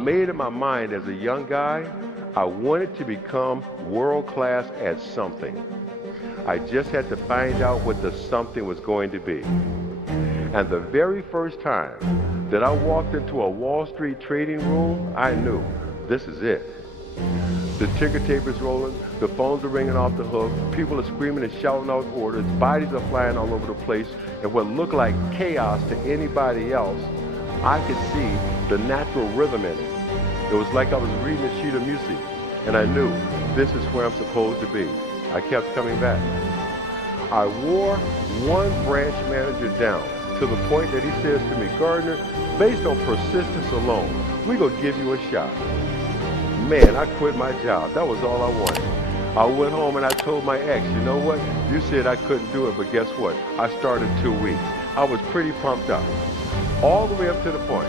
made in my mind as a young guy, I wanted to become world class at something. I just had to find out what the something was going to be. And the very first time that I walked into a Wall Street trading room, I knew this is it. The ticker tape is rolling, the phones are ringing off the hook, people are screaming and shouting out orders, bodies are flying all over the place, and what looked like chaos to anybody else, I could see the natural rhythm in it. It was like I was reading a sheet of music, and I knew this is where I'm supposed to be. I kept coming back. I wore one branch manager down to the point that he says to me, Gardner, based on persistence alone, we're going to give you a shot. Man, I quit my job. That was all I wanted. I went home and I told my ex, you know what? You said I couldn't do it, but guess what? I started 2 weeks. I was pretty pumped up. All the way up to the point.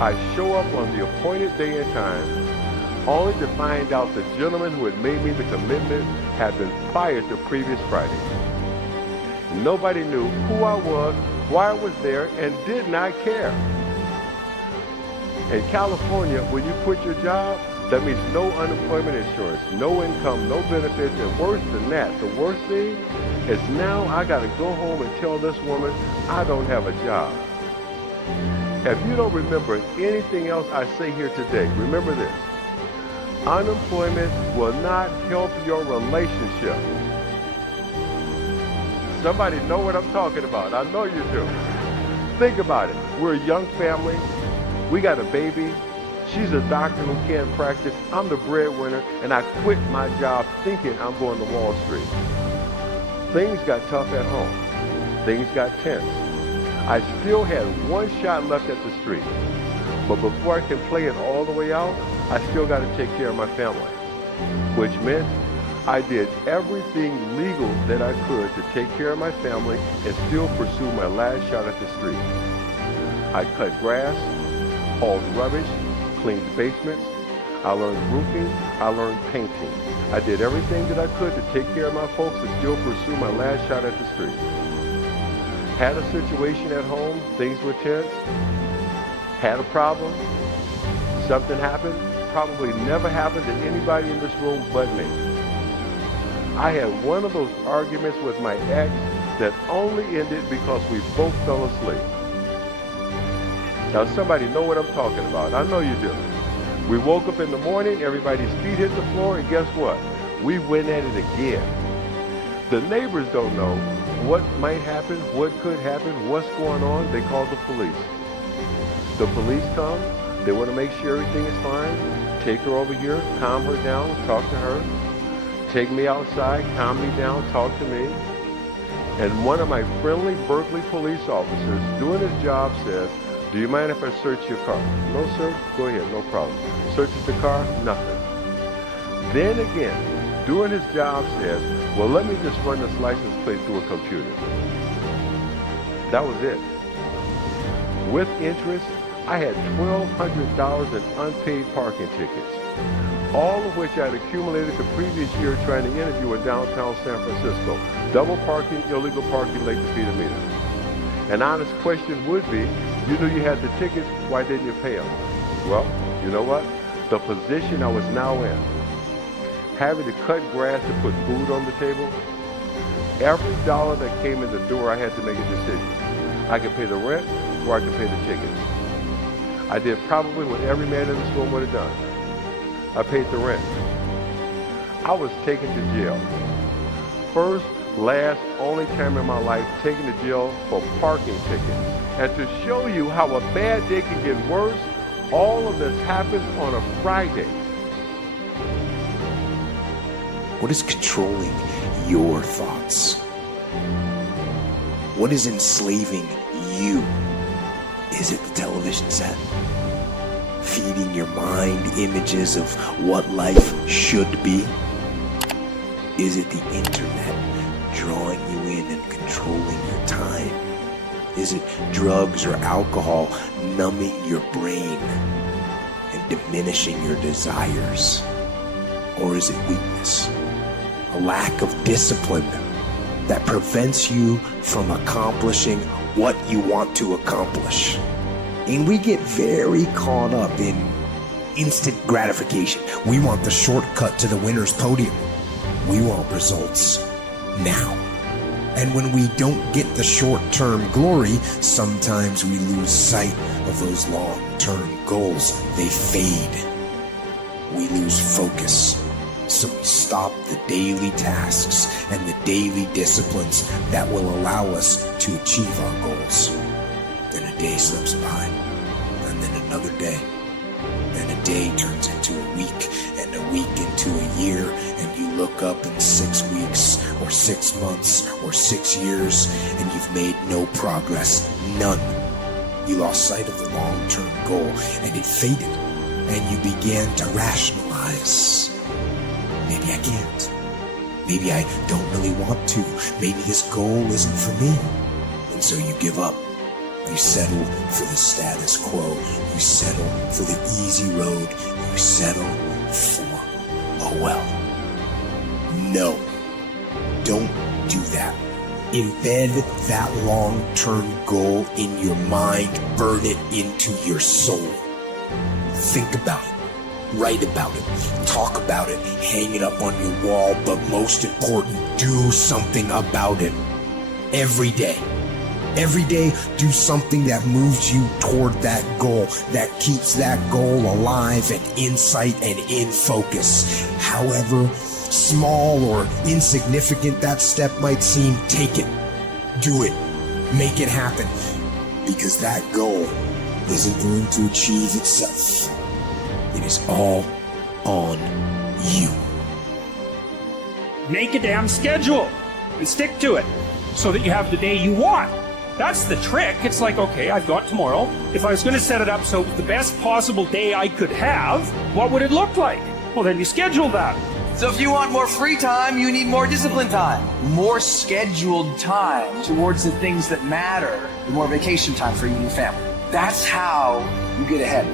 I show up on the appointed day and time, only to find out the gentleman who had made me the commitment had been fired the previous Friday. Nobody knew who I was, why I was there, and did not care. In California, when you quit your job, that means no unemployment insurance, no income, no benefits, and worse than that, the worst thing is now I got to go home and tell this woman I don't have a job. If you don't remember anything else I say here today, remember this. Unemployment will not help your relationship. Somebody know what I'm talking about. I know you do. Think about it. We're a young family. We got a baby. She's a doctor who can't practice. I'm the breadwinner, and I quit my job thinking I'm going to Wall Street. Things got tough at home. Things got tense. I still had one shot left at the street. But before I can play it all the way out, I still got to take care of my family. Which meant I did everything legal that I could to take care of my family and still pursue my last shot at the street. I cut grass, hauled rubbish, cleaned basements. I learned roofing. I learned painting. I did everything that I could to take care of my folks and still pursue my last shot at the street. Had a situation at home, things were tense. Had a problem, something happened, probably never happened to anybody in this room but me. I had one of those arguments with my ex that only ended because we both fell asleep. Now somebody know what I'm talking about. I know you do. We woke up in the morning, everybody's feet hit the floor, and guess what? We went at it again. The neighbors don't know what might happen, what could happen, what's going on. They call the police. The police come, they want to make sure everything is fine, take her over here, calm her down, talk to her, take me outside, calm me down, talk to me. And one of my friendly Berkeley police officers doing his job says, do you mind if I search your car? No, sir, go ahead, no problem. Searches the car, nothing. Then again, doing his job says, well, let me just run this license plate through a computer. That was it. With interest, I had $1,200 in unpaid parking tickets, all of which I had accumulated the previous year trying to interview in downtown San Francisco. Double parking, illegal parking, late to feet a meter. An honest question would be, you knew you had the tickets, why didn't you pay them? Well, you know what? The position I was now in, having to cut grass to put food on the table, every dollar that came in the door, I had to make a decision. I could pay the rent or I could pay the tickets. I did probably what every man in this room would have done. I paid the rent. I was taken to jail. First, last, only time in my life taken to jail for parking tickets. And to show you how a bad day can get worse, all of this happens on a Friday. What is controlling your thoughts? What is enslaving you? Is it the television set? Feeding your mind images of what life should be? Is it the internet drawing you in and controlling your time? Is it drugs or alcohol numbing your brain and diminishing your desires? Or is it weakness? A lack of discipline that prevents you from accomplishing what you want to accomplish. And we get very caught up in instant gratification. We want the shortcut to the winner's podium. We want results now. And when we don't get the short-term glory, sometimes we lose sight of those long-term goals. They fade. We lose focus. So we stop the daily tasks and the daily disciplines that will allow us to achieve our goals. Then a day slips by, and then another day. Then a day turns into a week, and a week into a year, and you look up in 6 weeks, or 6 months, or 6 years, and you've made no progress. None. You lost sight of the long-term goal, and it faded, and you began to rationalize. Maybe I can't. Maybe I don't really want to. Maybe this goal isn't for me. And so you give up. You settle for the status quo. You settle for the easy road. You settle for, oh well. No. Don't do that. Embed that long-term goal in your mind. Burn it into your soul. Think about it. Write about it, talk about it, hang it up on your wall, but most important, do something about it. Every day. Every day, do something that moves you toward that goal, that keeps that goal alive and in sight and in focus. However small or insignificant that step might seem, take it. Do it. Make it happen. Because that goal isn't going to achieve itself. It is all on you. Make a damn schedule and stick to it so that you have the day you want. That's the trick. It's like, okay, I've got tomorrow. If I was going to set it up so the best possible day I could have, what would it look like? Well, then you schedule that. So if you want more free time, you need more disciplined time. More scheduled time towards the things that matter. More vacation time for you and your family. That's how you get ahead.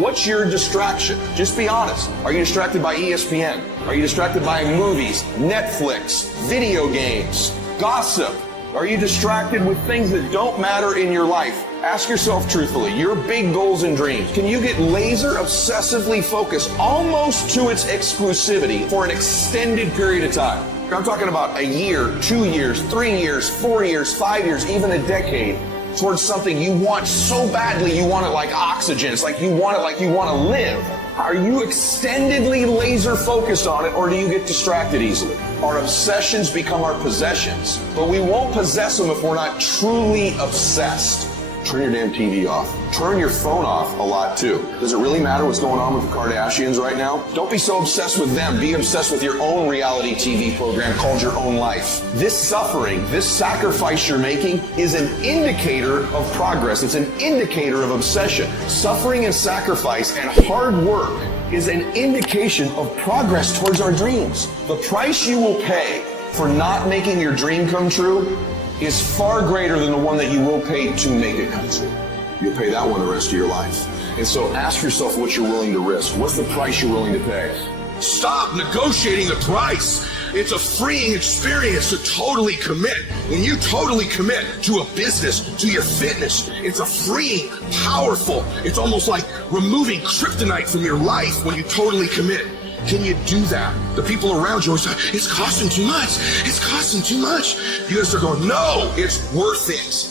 What's your distraction? Just be honest. Are you distracted by ESPN? Are you distracted by movies, Netflix, video games, gossip? Are you distracted with things that don't matter in your life? Ask yourself truthfully, your big goals and dreams. Can you get laser obsessively focused almost to its exclusivity for an extended period of time? I'm talking about a year, 2 years, 3 years, 4 years, 5 years, even a decade. Towards something you want so badly, you want it like oxygen. It's like you want it like you want to live. Are you extendedly laser focused on it, or do you get distracted easily? Our obsessions become our possessions, but we won't possess them if we're not truly obsessed. Turn your damn TV off. Turn your phone off a lot too. Does it really matter what's going on with the Kardashians right now? Don't be so obsessed with them. Be obsessed with your own reality TV program called Your Own Life. This suffering, this sacrifice you're making is an indicator of progress. It's an indicator of obsession. Suffering and sacrifice and hard work is an indication of progress towards our dreams. The price you will pay for not making your dream come true is far greater than the one that you will pay to make it come true. You'll pay that one the rest of your life. And so ask yourself what you're willing to risk. What's the price you're willing to pay? Stop negotiating the price. It's a freeing experience to totally commit. When you totally commit to a business, to your fitness, it's a freeing, powerful, it's almost like removing kryptonite from your life when you totally commit. Can you do that? The people around you always say, it's costing too much. It's costing too much. You gotta start going, no, it's worth it.